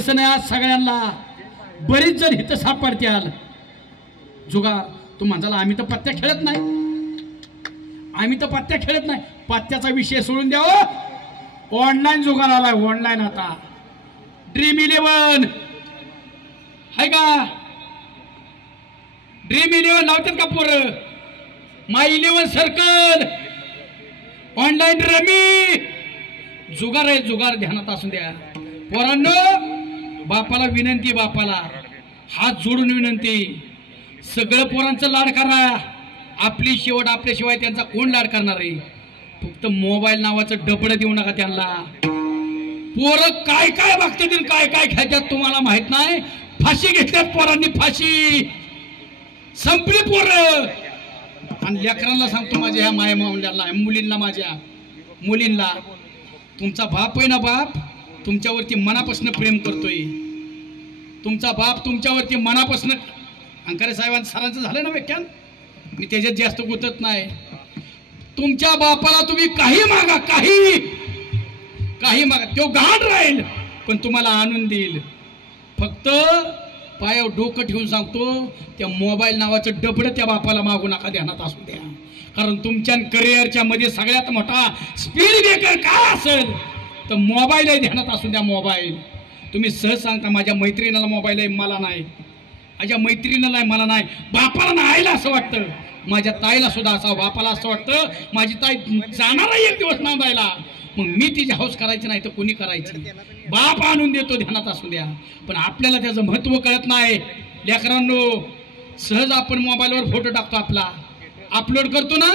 आज सगळ्यांना बरीच जण हित सापडत्याल जुगा तू म्हणाला आम्ही तर पत्त्या खेळत नाही, आम्ही तर पत्त्या खेळत नाही. पत्त्याचा विषय सोडून द्यावं, ऑनलाईन जुगार आलाय. ऑनलाईन आता ड्रीम11 आहे का? ड्रीम11 लावतात का पोरं? माय 11 सर्कल, ऑनलाईन रमी, जुगार आहे जुगार. ध्यानात असून द्या पोरांनो. बापाला विनंती, बापाला हात जोडून विनंती, सगळं पोरांचं लाड करा. आपली शेवट आपल्याशिवाय त्यांचा कोण लाड करणार आहे? फक्त मोबाईल नावाचं डबडं देऊ नका त्यांना. पोरं काय काय बघतात, काय काय खेळतात तुम्हाला माहित नाही. फाशी घेतल्यात पोरांनी, फाशी संपली पोरं. आणि लेकरांना सांगतो माझ्या ह्या माया मावल्याला, मुलींना, माझ्या मुलींना, तुमचा बाप आहे ना, बाप तुमच्यावरती मनापासून प्रेम करतोय. तुमचा बाप तुमच्यावरती मनापासून. अंकारे साहेबांचं सरांचं झालं ना व्याख्यान, मी त्याच्यात जास्त गुंतत नाही. तुमच्या बापाला तुम्ही काही मागा, काही काही मागा, तो गहाण राहील पण तुम्हाला आणून देईल. फक्त पायावर डोकं ठेवून सांगतो, त्या मोबाईल नावाचं डबडं त्या बापाला मागू नका. ध्यानात असू द्या, कारण तुमच्या करिअरच्या मध्ये सगळ्यात मोठा स्पीड ब्रेकर काय असेल तर मोबाईल आहे. ध्यानात असू द्या, मोबाईल. तुम्ही सहज सांगता माझ्या मैत्रिणीला मोबाईल आहे, मला नाही. माझ्या मैत्रिणीला नाही, मला नाही. बापाला नाही आईला असं वाटतं, माझ्या ताईला सुद्धा असं, बापाला असं वाटतं माझी ताई जाणार आहे एक दिवस नांदायला, मग मी तिची हौस करायची नाही तर कोणी करायची? बाप आणून देतो. ध्यानात असू द्या. पण आपल्याला त्याचं महत्व कळत नाही. लेकरांनो, सहज आपण मोबाईलवर फोटो टाकतो, आपला अपलोड करतो ना,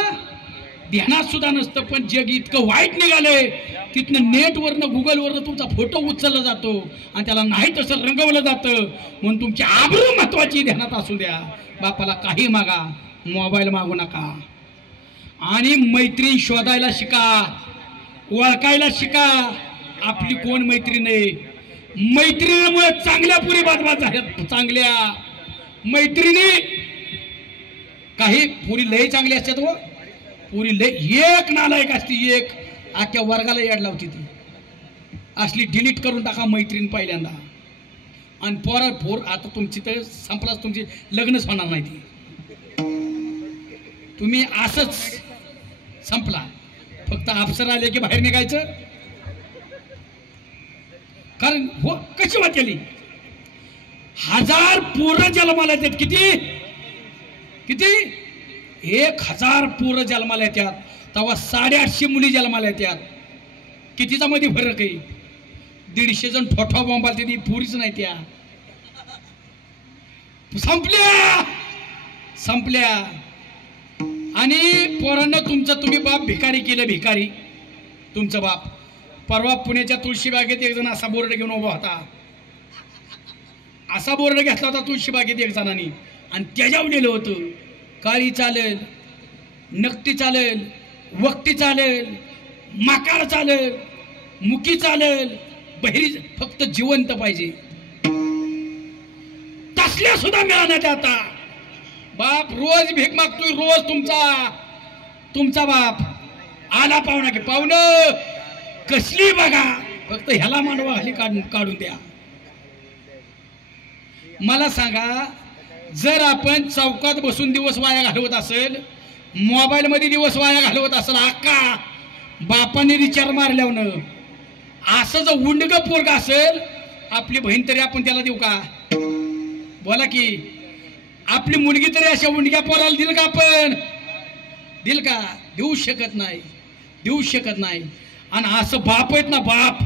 ध्यानात सुद्धा नसतं. पण जग इतकं वाईट निघालंय, तिथनं नेटवरनं गुगलवरनं तुमचा फोटो उचलला जातो आणि त्याला नाही तसं रंगवलं जातं. म्हणून तुमची आबरू महत्वाची. ध्यानात असू द्या. बापाला काही मागा, मोबाईल मागू नका. आणि मैत्रीण शोधायला शिका, ओळखायला शिका. आपली कोण मैत्रीण आहे? मैत्रिणीमुळे चांगल्या पुरी बातबात झाल्या. चांगल्या मैत्रिणी, काही पुरी लय चांगली असतात हो. पुरी लय एक नालायक असती, एक आख्या वर्गाला याड लावती. ती असली डिलीट करून टाका मैत्रीण पहिल्यांदा. आणि पोर आता तुमची तर संपलाच, तुमची लग्नच होणार नाही. ती तुम्ही असंच संपला. फक्त अफसर आले की बाहेर निघायचं. कारण हो कशी वाट केली, 1000 पोरं जन्माला येतात. किती किती 1000 पोरं जन्माला येतात, तेव्हा 850 मुली जन्माला येतात. कितीचा मध्ये फरक आहे? 150 जण ठोठा बॉम्बाल ते पुरीच नाही. त्या संपल्या संपल्या. आणि पोरांना तुमचं तुम्ही बाप भिकारी केलं, भिकारी तुमचं बाप. परवा पुण्याच्या तुळशीबागेत एक जण असा बोर्ड घेऊन उभा होता, असा बोर्ड घेतला होता तुळशीबागेत एक जणांनी, आणि त्याच्यावर लिहिलं होतं, काळी चालेल, नकटी चालेल, वक्टी चालेल, माकाळ चालेल, मुकी चालेल, बहिरी फक्त जिवंत पाहिजे. तसल्या सुद्धा मिळाल्या आता. बाप रोज भीक मागतोय, रोज तुमचा बाप आला पाहुणा की पाहुणं कसली बघा, फक्त ह्याला मानवा खाली काढून द्या. मला सांगा, जर आपण चौकात बसून दिवस वाया घालवत असेल, मोबाईल मध्ये दिवस वाया घालवत असेल, अक्का बापाने रिचार्ज मारल्यावर, असं जर उंडग पोरग असेल, आपली बहीण तरी आपण त्याला देऊ का? बोला की. आपली मुलगी तरी अशा उंडग्या पोराला दिल का आपण? दिल का? देऊ शकत नाही, देऊ शकत नाही. आणि असं बाप आहेत ना, बाप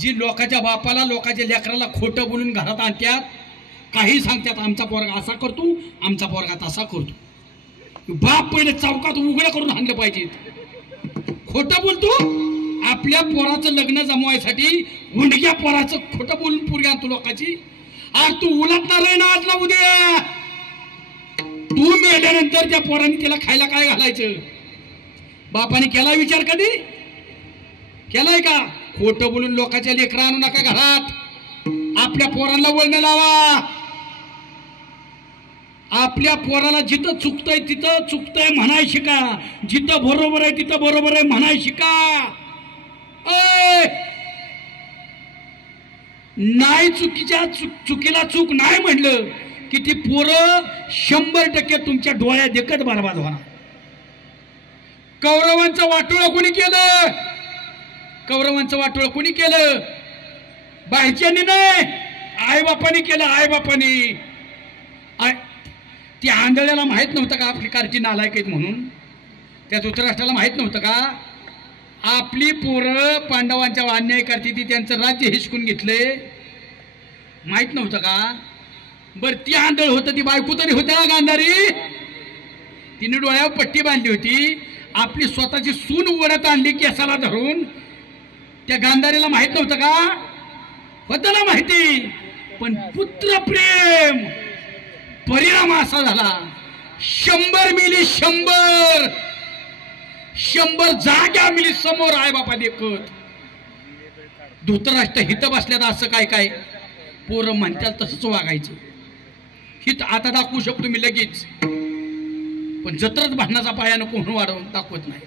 जी लोकांच्या बापाला, लोकांच्या लेकराला खोटं बोलून घरात आणतात, काही सांगतात, आमचा पोरगा असा करतो, आमचा पोरगा तसा करतो. बाप पहिले चौकात उघड्या करून आणलं पाहिजे. खोटं बोलतो, आपल्या पोराचं लग्न जमवायसाठी उंडग्या पोराचं खोटं बोलून पोरगी आणतो लोकांची. आज तू उलटणार आहे ना, आज ना उद्या. तू मेल्यानंतर त्या पोरांनी त्याला खायला काय घालायचं? बापाने केला विचार कधी? केलाय का? खोटं बोलून लोकांच्या लेकरं आणू नका घरात. आपल्या पोरांना वळण लावा. आपल्या पोराला जिथं चुकतंय तिथं चुकतंय म्हणाय शिका, जिथं बरोबर आहे तिथं बरोबर आहे म्हणाय शिका. नाही चुकीला चूक नाही म्हणलं की ती पोरं 100% तुमच्या डोळ्यात देखत बरबाद होणार. कौरवांचं वाटोळं कोणी केलं? कौरवांचं वाटोळं कोणी केलं? बाहेरच्यांनी नाही, आईबापानी केलं. आईबापानी ती आंधळ्याला माहित नव्हतं का आपली कारची नालायक आहेत म्हणून? त्या धृतराष्ट्राला माहित नव्हतं का आपली पोरं पांडवांच्या अन्याय करते ती त्यांचं राज्य हिसकून घेतले? माहित नव्हतं का? बर ती आंधळ होतं, ती बायको तरी होत्या ना गांधारी, तिने डोळ्यावर पट्टी बांधली होती. आपली स्वतःची सून उघडत आणली केसाला धरून. त्या गांधारीला माहित नव्हतं का? होतं ना माहिती. पण पुत्र प्रेम परिणाम असा झाला 100 मिली 100 जाग्या मिली समोर आई बापा देखत. धृतराष्ट्र हित बसल्यात असं काय काय पोरं म्हणतात तसंच वागायचं. हित आता दाखवू शकतो मी लगेच, पण जत्रच भांडणाचा पाया नको म्हणून वाढवून दाखवत नाही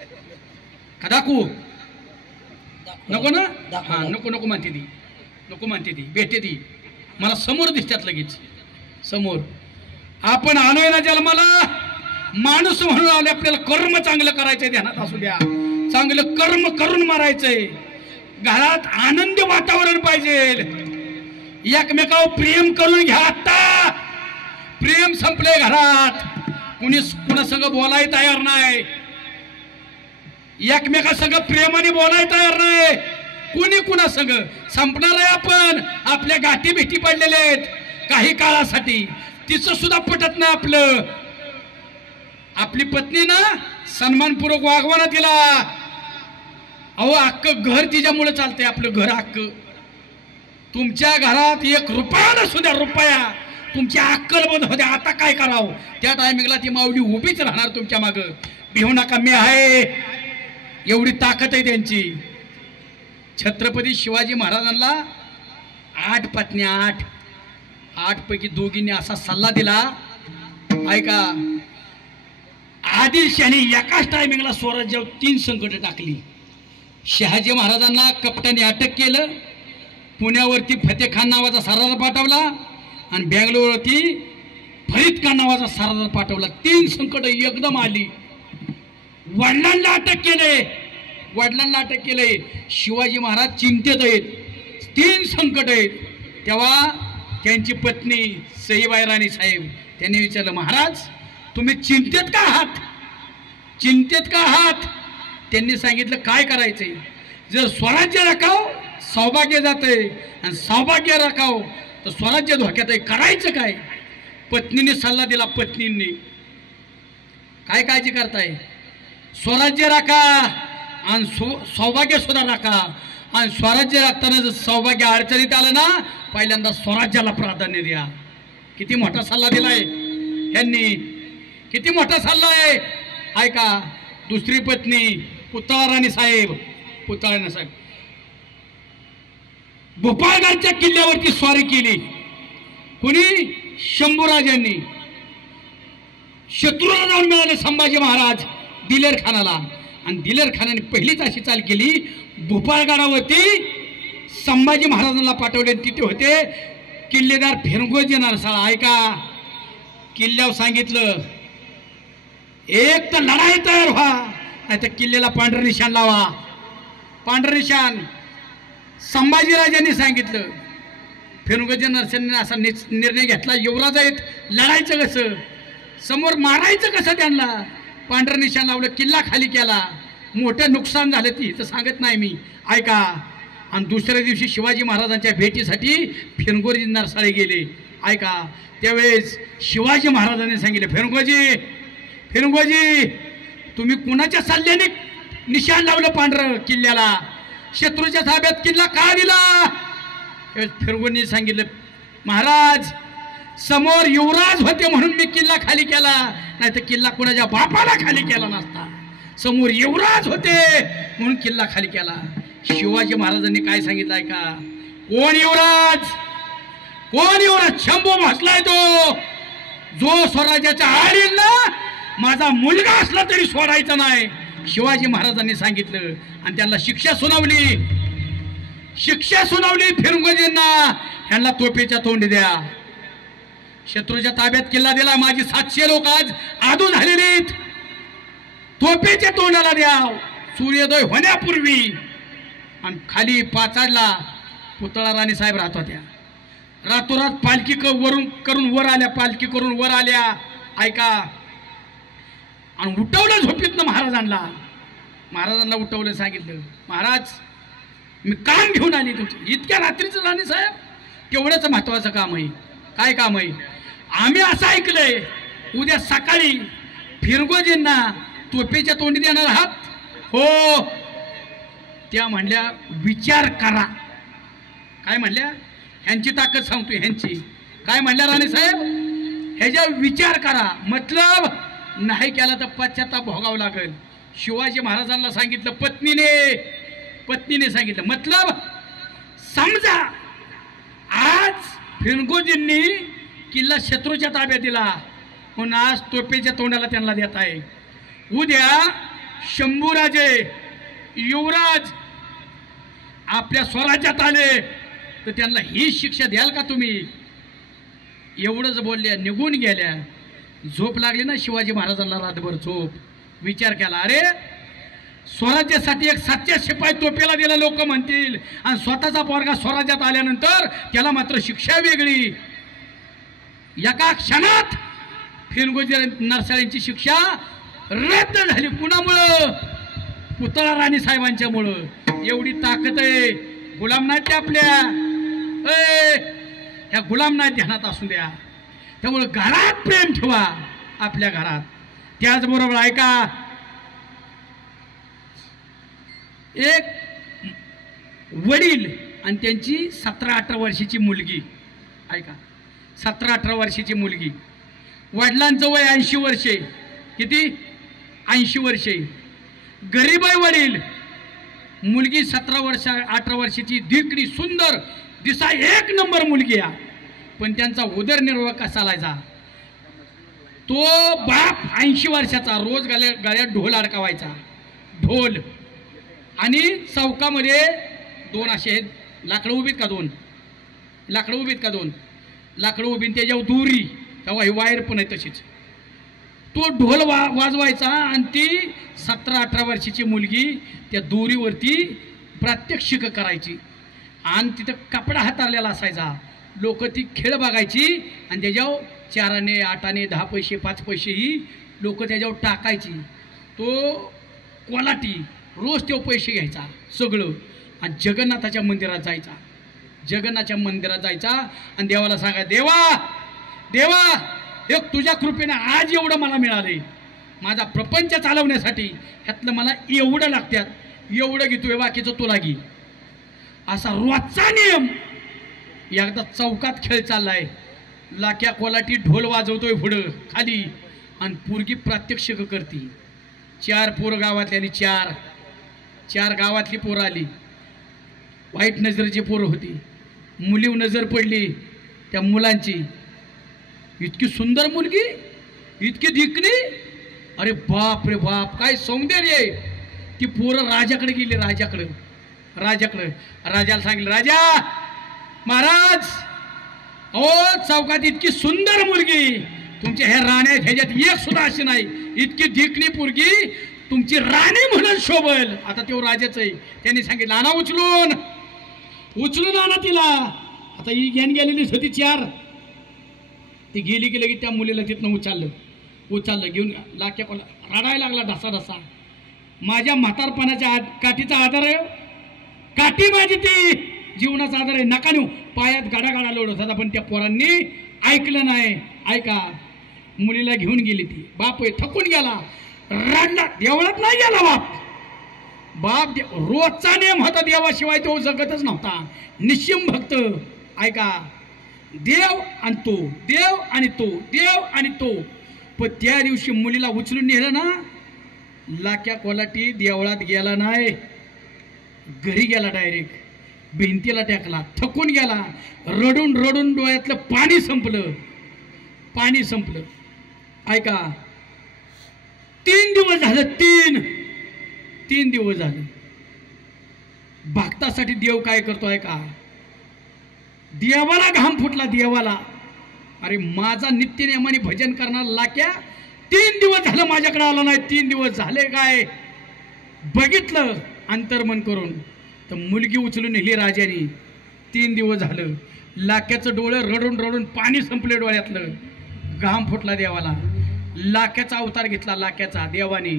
का? दाखवू नको ना? हा नको नको म्हणते ती, नको म्हणते ती. भेटे ती मला समोर दिसतात लगेच समोर. आपण आलोय ना जन्माला माणूस म्हणून आले, आपल्याला कर्म चांगलं करायचंय. ध्यानात असू द्या, चांगलं कर्म करून मारायचंय. घरात आनंदी वातावरण पाहिजे. एकमेकावर प्रेम करून घ्या. आता प्रेम संपले घरात. कुणा संग बोलायला तयार नाही. एकमेका संग प्रेमाने बोलायला तयार नाही. कुणी कुणा संग संपणार आहे. आपण आपल्या गाठी भेटी पडलेले आहेत काही काळासाठी. तिचं सुद्धा पटत नाही आपलं. आपली पत्नी ना सन्मानपूर्वक वागवा ना तिला. अहो अख्खं घर तिच्यामुळे चालतंय. आपलं घर अख्खं. तुमच्या घरात 1 रुपया नसू द्या, रुपया तुमची अक्कल बंद होत्या. आता काय करावं? त्या टायमिंगला ती माऊली उभीच राहणार तुमच्या मागं. भिवू नका, मी आहे. एवढी ताकद आहे त्यांची. छत्रपती शिवाजी महाराजांना 8 पत्न्या, 8 पैकी दोघींनी असा सल्ला दिला. ऐका, आदिलशाही एकाच टायमिंगला स्वराज्यावर 3 संकट टाकली. शहाजी महाराजांना कपटाने अटक केलं. पुण्यावरती फतेह खान नावाचा सरदार पाठवला आणि बँगलोरवरती फरीद खान नावाचा सरदार पाठवला. 3 संकट एकदम आली. वडिलांना अटक केले. शिवाजी महाराज चिंतेत आहेत. 3 संकट आहेत. तेव्हा त्यांची पत्नी सईबाई राणी साहेब त्यांनी विचारलं, महाराज तुम्ही चिंतेत का आहात? चिंतेत का आहात? त्यांनी सांगितलं काय करायचंय? जर स्वराज्य राखाव सौभाग्य जाते आणि सौभाग्य राखाव तर स्वराज्य धोक्यात आहे. करायचं काय? पत्नीने सल्ला दिला. पत्नींनी काय काळजी करताय? स्वराज्य राखा आणि सौभाग्य सुद्धा राखा. आणि स्वराज्य राखताना जर सौभाग्य अडचणीत आलं ना, पहिल्यांदा स्वराज्याला प्राधान्य द्या. किती मोठा सल्ला दिलाय यांनी, किती मोठा सल्ला आहे. ऐका, दुसरी पत्नी पुतळा राणी साहेब भोपाळगडच्या किल्ल्यावरती स्वारी केली. कुणी? शंभूराजांनी. शत्रूला जाऊन मिळाले संभाजी महाराज दिलेर खानाला. आणि दिलेर खानाने पहिलीच अशी चाल केली, भोपाळगडावरती संभाजी महाराजांना पाठवले. तिथे होते किल्लेदार फेरंगोजी नरसाळ. ऐका, किल्ल्यावर सांगितलं एक तर लढाई तयार व्हा, नाही तर किल्ल्याला पांढरं निशाण लावा. पांढरं निशाण संभाजीराजांनी सांगितलं. फेरंगोजी नरसाळांनी असा निर्णय घेतला, युवराज आहेत, लढायचं कसं, समोर मारायचं कसं त्यांना. पांढरं निशाण लावलं, किल्ला खाली केला. मोठं नुकसान झालं ती तर सांगत नाही मी. ऐका, आणि दुसऱ्या दिवशी शिवाजी महाराजांच्या भेटीसाठी फेरंगोजी नरसाळे गेले. ऐका, त्यावेळेस शिवाजी महाराजांनी सांगितलं, फेरंगोजी तुम्ही कुणाच्या सल्ल्याने निशाण लावलं पांढरं किल्ल्याला? शत्रूच्या ताब्यात किल्ला का दिला? फेरंगोजींनी सांगितलं, महाराज समोर युवराज होते म्हणून मी किल्ला खाली केला, नाही तर किल्ला कुणाच्या बापाला खाली केला नसता. समोर युवराज होते म्हणून किल्ला खाली केला. शिवाजी महाराजांनी काय सांगितलं ऐका, कोण युवराज? शंभू म्हटलाय तो, जो स्वराज्याच्या आडील ना, माझा मुलगा असला तरी सोडायचा नाही. शिवाजी महाराजांनी सांगितलं आणि त्यांना शिक्षा सुनावली. शिक्षा सुनावली फिरंगोजींना, ह्यांना तोफेच्या तोंडी द्या. शत्रूच्या ताब्यात किल्ला दिला. माझी 700 लोक आज आदू झालेली, तोफेच्या तोंडाला द्या सूर्योदय होण्यापूर्वी. आणि खाली पाचाडला पुतळा राणी साहेब राहत होत्या. रातोरात पालखी वरून करून वर आल्या, पालखी करून वर आल्या. ऐका, आणि उठवलं झोपीतनं महाराजांना. महाराजांना उठवलं, सांगितलं महाराज मी काम घेऊन आली तुमचं. इतक्या रात्रीचं राणी साहेब, तेवढंच महत्वाचं काम आहे. काय काम आहे? आम्ही असं ऐकलंय उद्या सकाळी फिरंगोजींना तोफेच्या तोंडी देणार आहात. हो. त्या म्हणल्या विचार करा. काय म्हणल्या? ह्यांची ताकद सांगतोय ह्यांची. काय म्हणल्या राणी साहेब? ह्याच्या विचार करा. मतलब नाही केला तर पश्चाताप भोगावं लागेल. शिवाजी महाराजांना सांगितलं, पत्नीने सांगितलं. मतलब समजा आज फिरंगोजींनी किल्ला शत्रूच्या ताब्यात दिला, म्हणून आज तोफेच्या तोंडाला त्यांना देत आहे. उद्या शंभूराजे युवराज आपल्या स्वराज्यात आले तर त्यांना ही शिक्षा द्याल का तुम्ही? एवढंच बोलल्या, निघून गेल्या. झोप लागली ना शिवाजी महाराजांना, रातभर झोप. विचार केला, अरे स्वराज्यासाठी एक 700 शिपाई तोफेला दिला लोक म्हणतील, आणि स्वतःचा पोरगा स्वराज्यात आल्यानंतर त्याला मात्र शिक्षा वेगळी. एका क्षणात फिरंगोजी नरसाळ्यांची शिक्षा रद्द झाली. कुणामुळं? पुतळा राणी साहेबांच्यामुळं. एवढी ताकद आहे. गुलाम नाहीत आपल्या, ह्या गुलाम नाहीत, ध्यानात असू द्या. त्यामुळं घरात प्रेम ठेवा, आपल्या घरात. त्याचबरोबर ऐका, एक वडील आणि त्यांची 17-18 वर्षाची मुलगी. ऐका, 17-18 वर्षाची मुलगी. वडिलांचं वय 80 वर्षे. किती? 80 वर्षे. गरीब आहे वडील. मुलगी 17-18 वर्षाची, दिकडी, सुंदर, दिसा एक नंबर मुलगी आहे. पण त्यांचा उदरनिर्वाह कसा लायचा? तो बाप 80 वर्षाचा रोज गळ्यात ढोल अडकावायचा. ढोल. आणि चौकामध्ये 2 असे लाकडं उभीत का 2 लाकडं उभीत का 2 लाकडं उभी, त्याच्यावर दोरी, तेव्हा ही वायर पण आहे तशीच. तो ढोल वाजवायचा आणि ती 17-18 वर्षाची मुलगी त्या दोरीवरती प्रात्यक्षिक करायची. आणि तिथं कपडा हाताळलेला असायचा. लोक ती खेळ बघायची आणि त्याच्यावर 4 आणे 8 आणे 10 पैसे 5 पैसे ही लोक त्याच्यावर टाकायची. तो कोलाटी रोज तो पैसे घ्यायचा सगळं, आणि जगन्नाथाच्या मंदिरात जायचा. जगन्नाथच्या मंदिरात जायचा आणि देवाला सांगा, देवा देवा एक तुझ्या कृपेने आज एवढं मला मिळाले, माझा प्रपंच चालवण्यासाठी ह्यातलं मला एवढं लागतात, एवढं घेतोय, बाकीचं तुला घे. असा रोजचा नियम. एकदा चौकात खेळ चाललाय, लाक्या कोलाटी ढोल वाजवतोय पुढं खाली, आणि पोरगी प्रात्यक्षिक करती. 4 पोरं गावातली, 4 गावातली पोरं आली. वाईट नजरेची पोरं होती. मुलीव नजर पडली त्या मुलांची. इतकी सुंदर मुलगी, इतकी दिकणी, अरे बाप रे बाप, काय सौंदर्य आहे. ती पोरं राजाकडे गेली. राजाकडे राजाला सांगितलं, राजा महाराज, ओ चौकात इतकी सुंदर मुलगी, तुमच्या ह्या राण्यात ह्याच्यात एक सुद्धा अशी नाही, इतकी दिकणी पोरगी तुमची राणी म्हणून शोभल. आता तो राजाच आहे. त्यांनी सांगितलं, आणा उचलून आणा तिला. आता ही घेऊन गेलेलीच होती 4. ती गेली की लगेच त्या मुलीला तिथनं उचललं घेऊन लाक्या कोला रडायला लागला ढसा. माझ्या म्हातारपणाच्या काठीचा आधार आहे, काठी माझी ती जीवनाचा आधार आहे. नका नेऊ. पायात गाडा लोडत होता, पण त्या पोरांनी ऐकलं नाही. ऐका, मुलीला घेऊन गेली ती. बाप थकून गेला, रडला. देवळात नाही गेला बाप. रोजचा नियम होता, देवाशिवाय तो जगतच नव्हता. निश्चिम भक्त. ऐका, देव आणि तो, देव आणि तो, देव आणि तो. पण त्या दिवशी मुलीला उचलून नेलं ना, लाक्या कोलाटी देवळात गेला नाही, घरी गेला डायरेक्ट. भिंतीला टाकला, थकून गेला. रडून डोळ्यातलं पाणी संपलं. ऐका, 3 दिवस झालं. 3 दिवस झाले. भक्तासाठी देव काय करतोय का? देवाला घाम फुटला देवाला. अरे माझा नित्यनेमाने भजन करणार लाक्या 3 दिवस झालं माझ्याकडे आला नाही. 3 दिवस झाले काय बघितलं अंतर्मन करून तर मुलगी उचलून नेली राजाने. 3 दिवस झालं लाक्याचं डोळं रडून रडून पाणी संपले डोळ्यातलं. घाम फुटला देवाला. लाक्याचा अवतार घेतला लाक्याचा देवाने.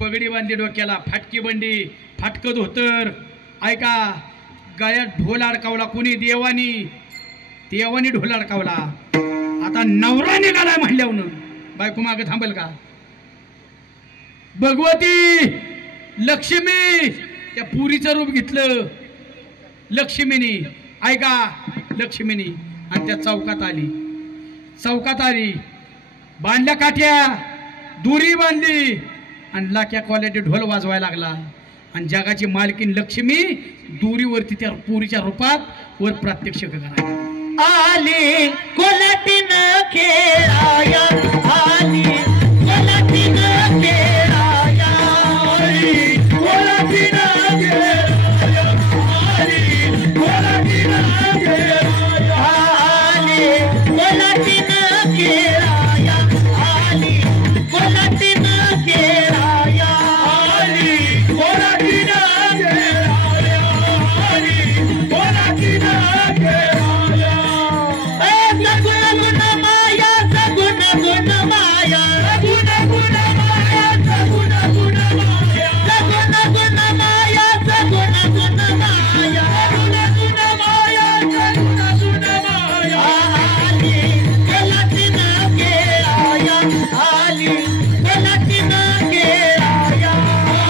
पगडी बांधली डोक्याला, फाटकी बंडी, फाटकं धोतर, ऐका गळ्यात ढोल अडकावला कोणी देवानी. देवानी ढोल अडकावला. आता नवरा निघालाय म्हणल्यावर बायको मागे थांबेल का? भगवती लक्ष्मी त्या पुरीचं रूप घेतलं लक्ष्मीनी. ऐका लक्ष्मीनी आणि त्या चौकात आली. चौकात आली, बांधल्या काठ्या, दुरी बांधली आणि लाक्या क्वालिटी ढोल वाजवायला लागला. आणि जगाची मालकीन लक्ष्मी दुरीवरती त्या पुरीच्या रूपात वर प्रात्यक्ष करायला आली. कोलाटीन खेळाया आली, कोलाटीन खेळाया आली, कोलाटीन खेळाया आली, कोलाटीन खेळाया आली, कोलाटीन खेळाया आली, कोलाटीन खेळाया आली, कोलाटीन खेळाया आली, कोलाटीन खेळाया. सगुण गुण माया, सगुण गुण माया, सगुण गुण माया, सगुण गुण माया, सगुण गुण माया, सगुण गुण माया, सगुण गुण माया, सगुण गुण माया. आली कोलाटीन खेळाया आली, कोलाटीन खेळाया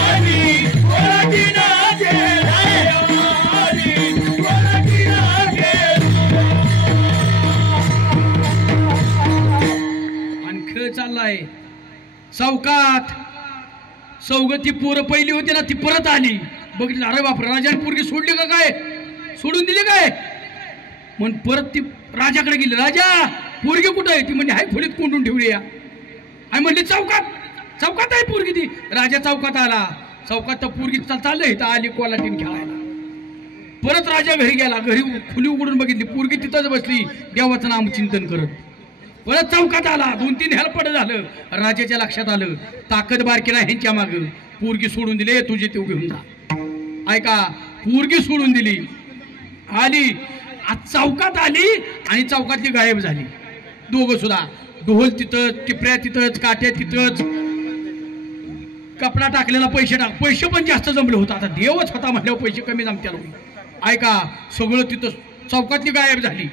आली, कोलाटीन खेळाया आली, कोलाटीन चाललाय. चौकात सौगती पोरं पहिली होती ना ती परत आली. बघितलं अरे बाप राजाने पोरगी सोडली का काय? सोडून दिली काय? मग परत ती राजाकडे गेली. राजा पोरगी कुठं आहे? ती म्हणजे हाय खोलीत कोंडून ठेवली या. हाय म्हणली चौकात. चौकात आहे पोरगी ती. राजा चौकात आला. चौकात तर पोरगी चाललंय तर आली कोलाटीन खेळायला. परत राजा घरी गेला. घरी खुली उघडून बघितली पोरगी तिथंच बसली देवाचं नाम चिंतन करत. परत चौकात आला. 2-3 हेलपड झालं. राजाच्या लक्षात आलं ताकद बारकी नाही ह्यांच्या माग. पोरगी सोडून दिली. तुझे ते घेऊन जा. ऐका पोरगी सोडून दिली. आली आज चौकात आली आणि चौकातली गायब झाली. दोघं सुद्धा. ढोल तिथंच, टिपऱ्या तिथंच, काट्या तिथंच, कपडा टाकलेला पैसे टाक. पैसे पण जास्त जमले होता. आता देवच होता म्हटल्यावर पैसे कमी जमत्याला. ऐका सगळं तिथं चौकातली गायब झाली.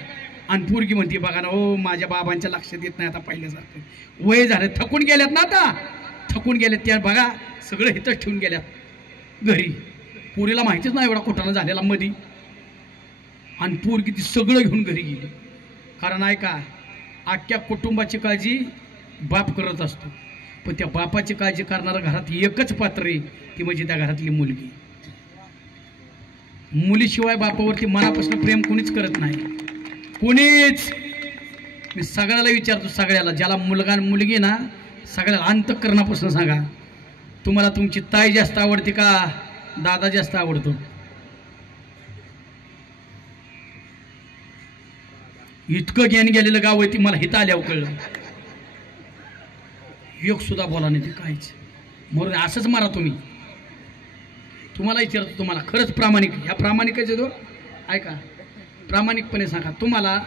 आणि पोरगी म्हणते बघा ना हो माझ्या बाबांच्या लक्षात येत नाही आता पहिल्यासारखं. वय झालं थकून गेल्यात ना. आता थकून गेल्यात त्या बघा सगळं हिथंच ठेवून गेल्यात घरी. पोरीला माहितीच नाही एवढा कुठाला झालेला मधी. आणि पोरगी ती सगळं घेऊन घरी गेली. कारण ऐका अख्ख्या कुटुंबाची काळजी बाप करत असतो. पण त्या बापाची काळजी करणारा घरात एकच पात्र आहे ती म्हणजे त्या घरातली मुलगी. मुलीशिवाय बापावरती मनापासून प्रेम कोणीच करत नाही. कोणीच. मी सगळ्याला विचारतो, सगळ्याला ज्याला मुलगा मुलगी ना सगळ्याला अंतःकरणापासून सांगा तुम्हाला तुमची ताई जास्त आवडते का दादा जास्त आवडतो? इतकं ज्ञान गेलेलं गाव आहे ती मला हित आल्यावर कळलं. योग सुद्धा बोला नाही ते काहीच. म्हणून असंच मारा तुम्ही. तुम्हाला विचारतो तुम्हाला खरंच प्रामाणिक ह्या प्रामाणिकाचे जो ऐका प्रामाणिकपणे सांगा तुम्हाला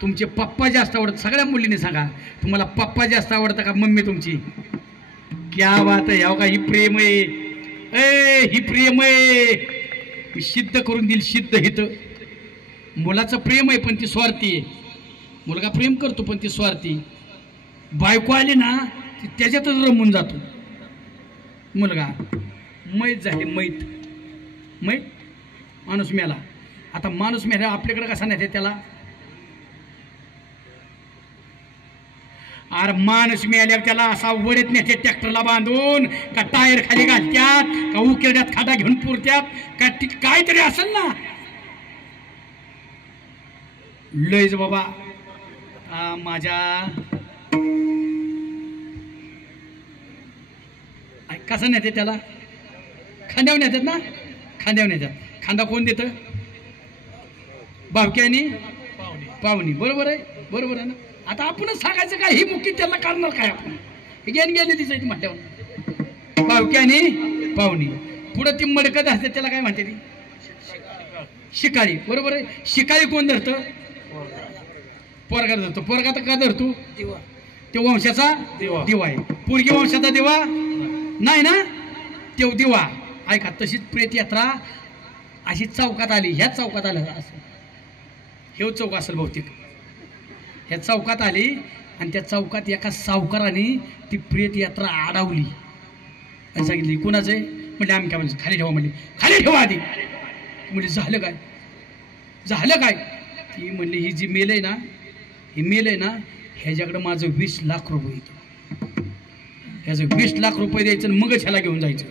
तुमचे पप्पा जास्त आवडत? सगळ्या मुलींनी सांगा तुम्हाला पप्पा जास्त आवडतं का मम्मी तुमची? क्या बात आहे. का ही प्रेम आहे. ही प्रेम आहे. मी सिद्ध करून देईल. सिद्ध हित मुलाचं प्रेम आहे पण ती स्वार्थी आहे. मुलगा प्रेम करतो पण ती स्वार्थी. बायको आली ना ती त्याच्यातच रमून जातो. मुलगा मैत झाले. मैत माणूस मेला. आता माणूस मेला आपल्याकडे कसा नाही त्याला? अरे माणूस मेल्यावर त्याला असा वडीत नेते ट्रॅक्टरला बांधून का टायर खाली घालत्यात का उकिरड्यात खाटा घेऊन पुरत्यात का काहीतरी असेल ना. लयच बाबा माझ्या कसं नेते त्याला? खांद्यावर नेतात ना. खांद्यावर नेतात. खांदा कोण देतं? भावक्यानी पाहुणी. बरोबर आहे ना. आता आपणच सांगायचं काय? ही मुक्की त्याला करणार काय आपण? हे ज्ञान गेले तिचं म्हटल्यावर भावक्यानी पाहुणी. पुढे ती मडकत असते त्याला काय म्हणते ती? शिकाळी. बरोबर आहे. शिकाळी कोण धरतं? पोरगा धरतो. पोरगा तर का धरतो? तो वंशाचा दिवा आहे. पोरगी वंशाचा दिवा नाही ना, तो दिवा. ऐका, तशीच प्रेत यात्रा अशी चौकात आली. ह्याच चौकात आलं असं, हे चौक असेल बहुतेक. ह्या चौकात आली आणि त्या चौकात एका सावकाराने ती प्रेत यात्रा अडवली आणि सांगितली कुणाचं आहे? म्हणजे आम्ही काय म्हणजे खाली ठेवा. म्हणली खाली ठेवा आधी. म्हणजे झालं काय? ती म्हणली ही जी मेल आहे ना, ही मेल आहे ना, ह्याच्याकडं माझं 20 लाख रुपये येतं. ह्याचं 20 लाख रुपये द्यायचं आणि मगच ह्याला घेऊन जायचं.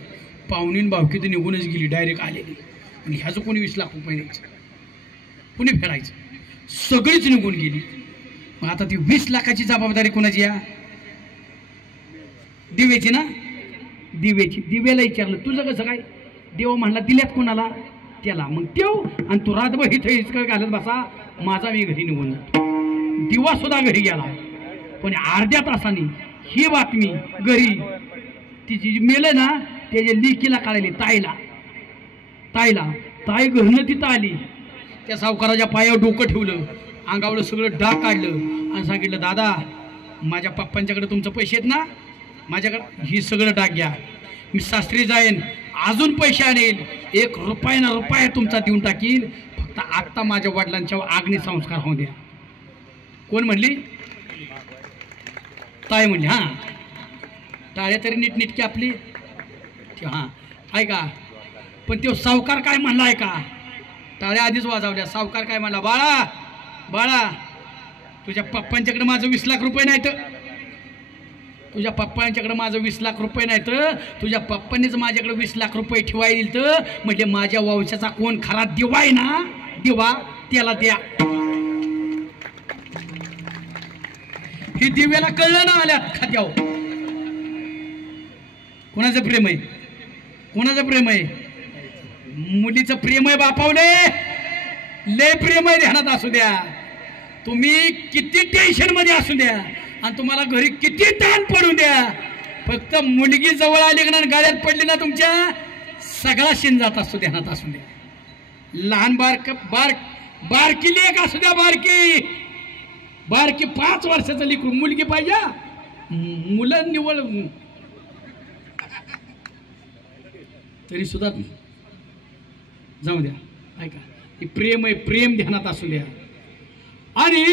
पाहुणीन भावकी तर निघूनच गेली, डायरेक्ट आलेली. आणि ह्याचं कोणी 20 लाख रुपये द्यायचं, कोणी फेडायचं? सगळीच निघून गेली. मग आता ती 20 लाखाची जबाबदारी कोणाची? या दिव्याची ना, दिव्याची. दिव्याला विचारलं तुझं कसं काय? देव म्हणला दिल्यात कोणाला? त्याला. मग तेव आणि तू रातभर इथं इचकं घालत बसा, माझा मी घरी निघून जातो. दिवा सुद्धा घरी गेला. पण अर्ध्या तासाने ही बातमी घरी तिची मेलं ना, त्याच्या लिकीला कळाली. ताई घरनं तिथं आली. त्या सावकाराच्या पायावर डोकं ठेवलं, अंगावलं सगळं डाग काढलं आणि सांगितलं दादा, माझ्या पप्पांच्याकडे तुमचं पैसे आहेत ना, माझ्याकडे ही सगळं डाग घ्या. मी सासरी जाईन, अजून पैसे आणेल, 1 रुपया तुमचा देऊन टाकील. फक्त आत्ता माझ्या वडिलांच्या अग्नी संस्कार होऊ द्या. कोण म्हणली? ताई म्हणली. हां, टाळ्या तरी नीटनेटकी आपली. हां ऐका, पण तो सावकार काय म्हणला ऐका. टाळ्या आधीच वाजवल्या. सावकार काय म्हणला? बाळा तुझ्या पप्पांच्याकडे माझं 20 लाख रुपये नाही तर, तुझ्या पप्पांच्याकडे माझं 20 लाख रुपये नाही तर, तुझ्या पप्पांनीच माझ्याकडे 20 लाख रुपये ठेवायला येईल तर, म्हणजे माझ्या वंशाचा कोण खरा दिवा आहे ना, दिवा त्याला द्या. ही दिव्याला कळलं ना आल्यात खात्यावर. कोणाचं प्रेम आहे? कोणाचं प्रेम आहे? मुलीचं प्रेम आहे बापावले, लय प्रेम आहे. ध्यानात असू द्या. तुम्ही किती टेन्शन मध्ये असू द्या आणि तुम्हाला घरी किती ताण पडू द्या, फक्त मुलगी जवळ आली ना, गाड्यात पडली ना, तुमच्या सगळा शिन जात असतो. ध्यानात असू द्या. लहान बारकी लेक असू द्या, बारकी 5 वर्षाचं लेकरू, मुलगी पाहिजे. मुलं निवड तरी सुद्धा जाऊ द्या. ऐका, हे प्रेम आहे, प्रेम ध्यानात असू द्या. आणि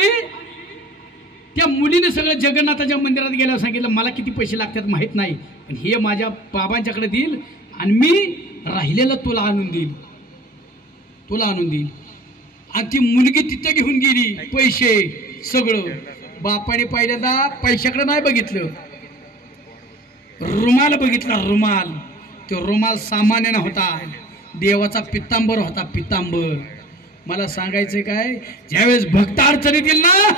त्या मुलीने सगळं जगन्नाथाच्या मंदिरात गेल्यावर सांगितलं मला किती पैसे लागतात माहीत नाही, पण हे माझ्या बाबांच्याकडे देईल आणि मी राहिलेलं तुला आणून देईल. आणि ती मुलगी तिथे घेऊन गेली पैसे सगळं. बापाने पहिल्यांदा पैशाकडे नाही बघितलं, रुमाल बघितला. तो रुमाल सामान्य नव्हता, देवाचा पितांबर होता. पितांबर. मला सांगायचं काय, ज्यावेळेस भक्त अडचणीत येईल ना,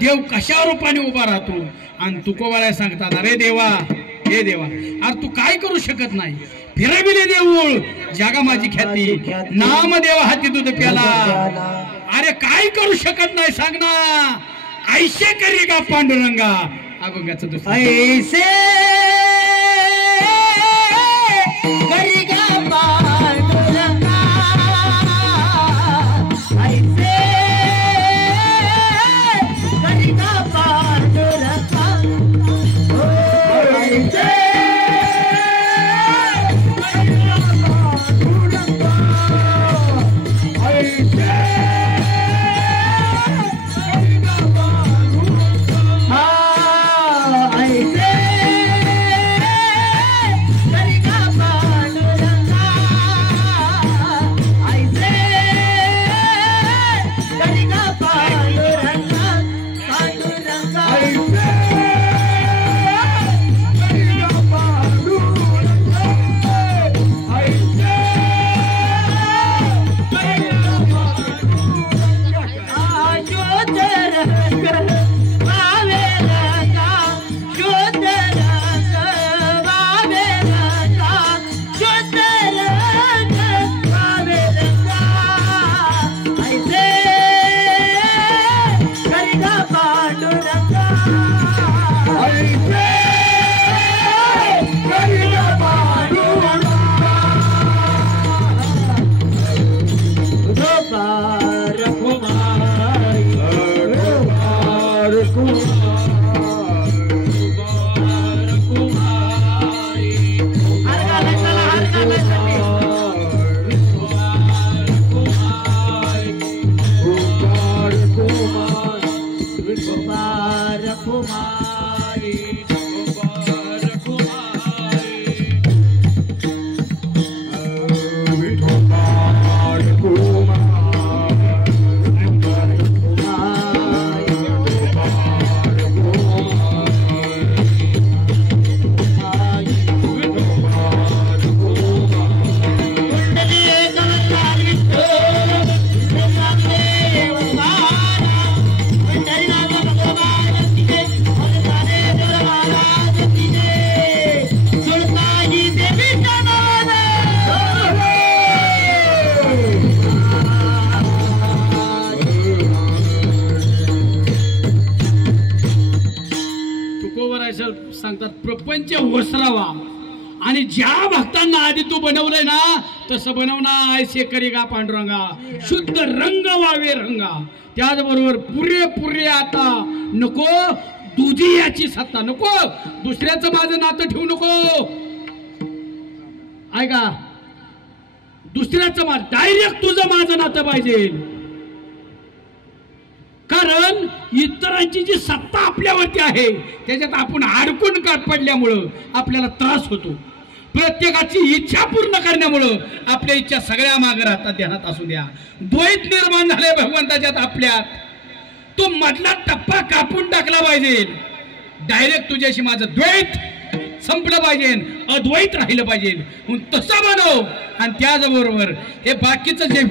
देव कशा रूपाने उभा राहतो. आणि तुकोबाला सांगतात अरे देवा, हे देवा, अरे तू काय करू शकत नाही. फिरविले देऊळ जागा माझी ख्याती, नाम देवा हाती दूध प्याला. अरे काय करू शकत नाही सांग ना. ऐसे करी का पांडुरंगा. अभंगाचं दुसरं ऐसे करी का पांडुरंगा, ऐसे करी का पांडुरंगा, ऐसे कुमारी सांगतात प्रपंच ओसरावा आणि ज्या भक्तांना आधी तू बनवलंय ना तसं बनवणार ऐसे करीगा पांडुरंगा शुद्ध रंग वावे रंगा त्याचबरोबर पुरे आता नको तुझी याची सत्ता नको दुसऱ्याचं माझं नातं ठेवू नको ऐका दुसऱ्याचं माझं डायरेक्ट तुझं माझं नातं पाहिजे कारण इतरांची जी सत्ता आपल्यावरती आहे त्याच्यात आपण अडकून पडल्यामुळं आपल्याला त्रास होतो प्रत्येकाची इच्छा पूर्ण करण्यामुळं आपल्या इच्छा सगळ्या मागे राहतात ध्यानात असू द्या द्वैत निर्माण झाले भगवंताच्यात आपल्यात तो मधला टप्पा कापून टाकला पाहिजे डायरेक्ट तुझ्याशी माझं द्वैत संपलं पाहिजे अद्वैत राहिलं पाहिजे म्हणून तसं बनव आणि त्याचबरोबर हे बाकीचं जे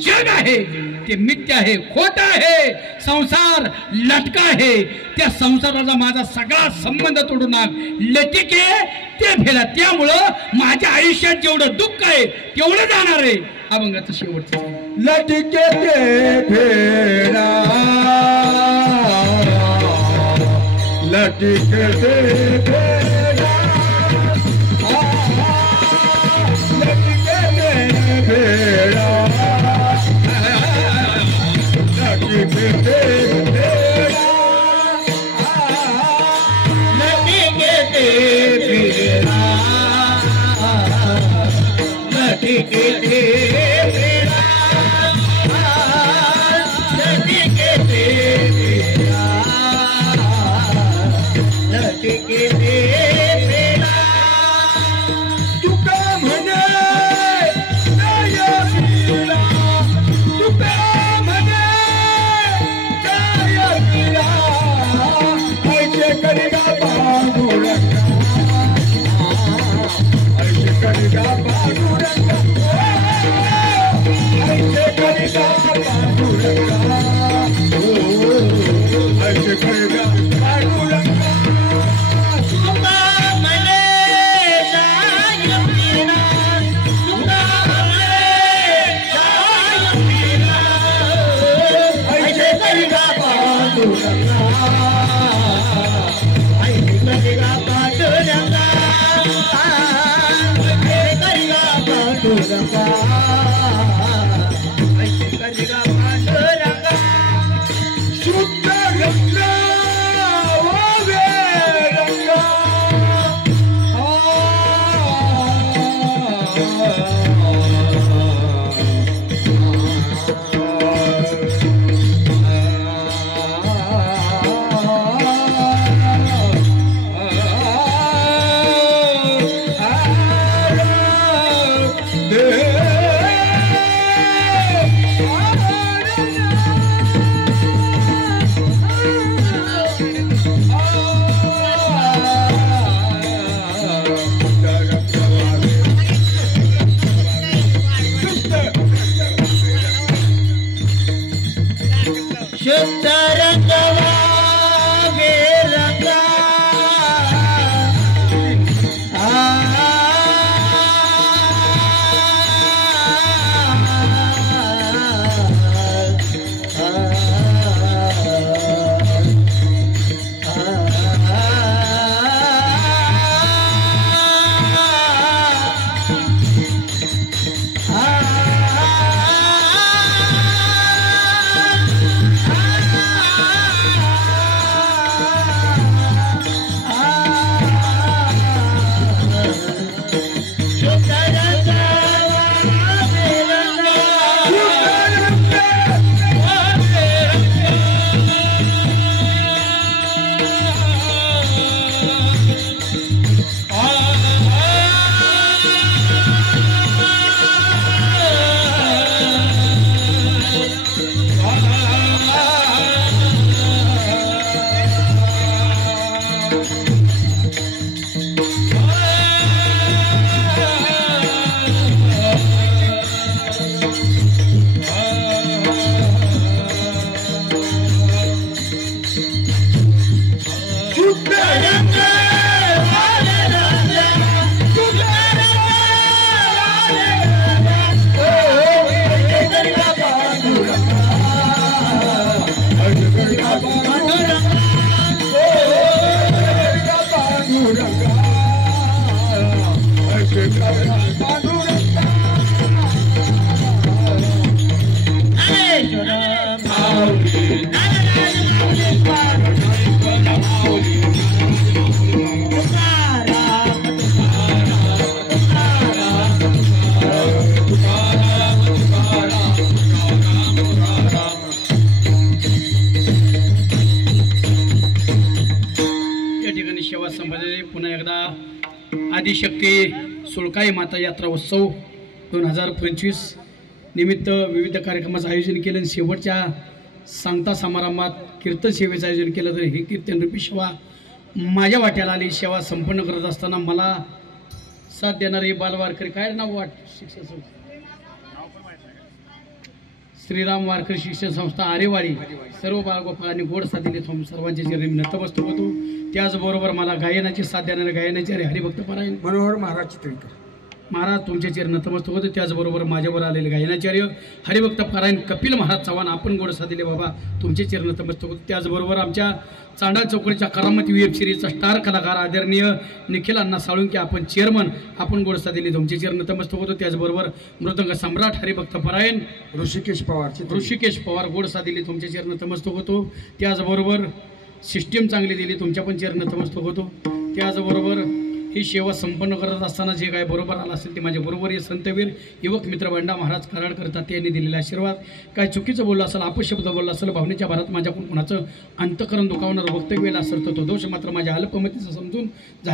जग आहे ते मिथ्या आहे खोटा आहे संसार लटका आहे त्या संसाराचा माझा सगळा संबंध तोडून टाक लटिके ते फेरा त्यामुळं माझ्या आयुष्यात जेवढं दुःख आहे तेवढं जाणार आहे अभंगाचं शेवटचं लटके ते फेरा लटके ते फेरा लटके ते फेरा आदिशक्ती सुळकाई माता यात्रा उत्सव 2025 निमित्त विविध कार्यक्रमाचं आयोजन केलं आणि शेवटच्या सांगता समारंभात कीर्तन सेवेचं आयोजन केलं. तर ही कीर्तनरूपी सेवा माझ्या वाट्याला आली. सेवा संपन्न करत असताना मला साथ देणारे बालवारकरी काय नाव वाट शिक्षण संस्था श्रीराम वारकरी शिक्षण संस्था आरेवाडी सर्व बाळगोपाळांनी गोड साथ दिली. सर्वांचे चरणी नतमस्तक होतो. त्याचबरोबर मला गायनाची साथ देणारे गायनाचे हरिभक्त परायण मनोहर महाराज चित्रिकर महाराज तुमच्या चरण नतमस्तक होते. त्याचबरोबर माझ्यावर आलेले गायनाचार्य हरिभक्त परायण कपिल महाराज चव्हाण आपण गोड साथ दिले बाबा तुमचे चरण नतमस्तक होते. त्याचबरोबर आमच्या चांडाळ चौकडीच्या करामती वेब सिरीजचा स्टार कलाकार आदरणीय निखिल अण्णा साळुंके आपण चेअरमन आपण गोड साथ दिले तुमचे चरण नतमस्तक होतो. त्याचबरोबर मृदंग सम्राट हरिभक्त परायण ऋषिकेश पवार गोड साथ दिली तुमचे चरण नतमस्तक होतो. त्याचबरोबर सिस्टीम चांगली दिली तुमच्या पण चरण नतमस्तक होतो. त्याचबरोबर ही सेवा संपन्न करत असताना जे काय बरोबर आलं असेल ते माझे बरोबर हे संतवीर युवक मित्र बंडा महाराज कराड करतात त्यांनी दिलेला आशीर्वाद. काय चुकीचं बोललं असेल अपशब्द बोलला असेल भावनेच्या भरात माझ्याकडून कुणाचं अंतकरण दुखावणारं वक्तव्य असेल तर तो दोष मात्र माझ्या अल्पमतीचं समजून झाले.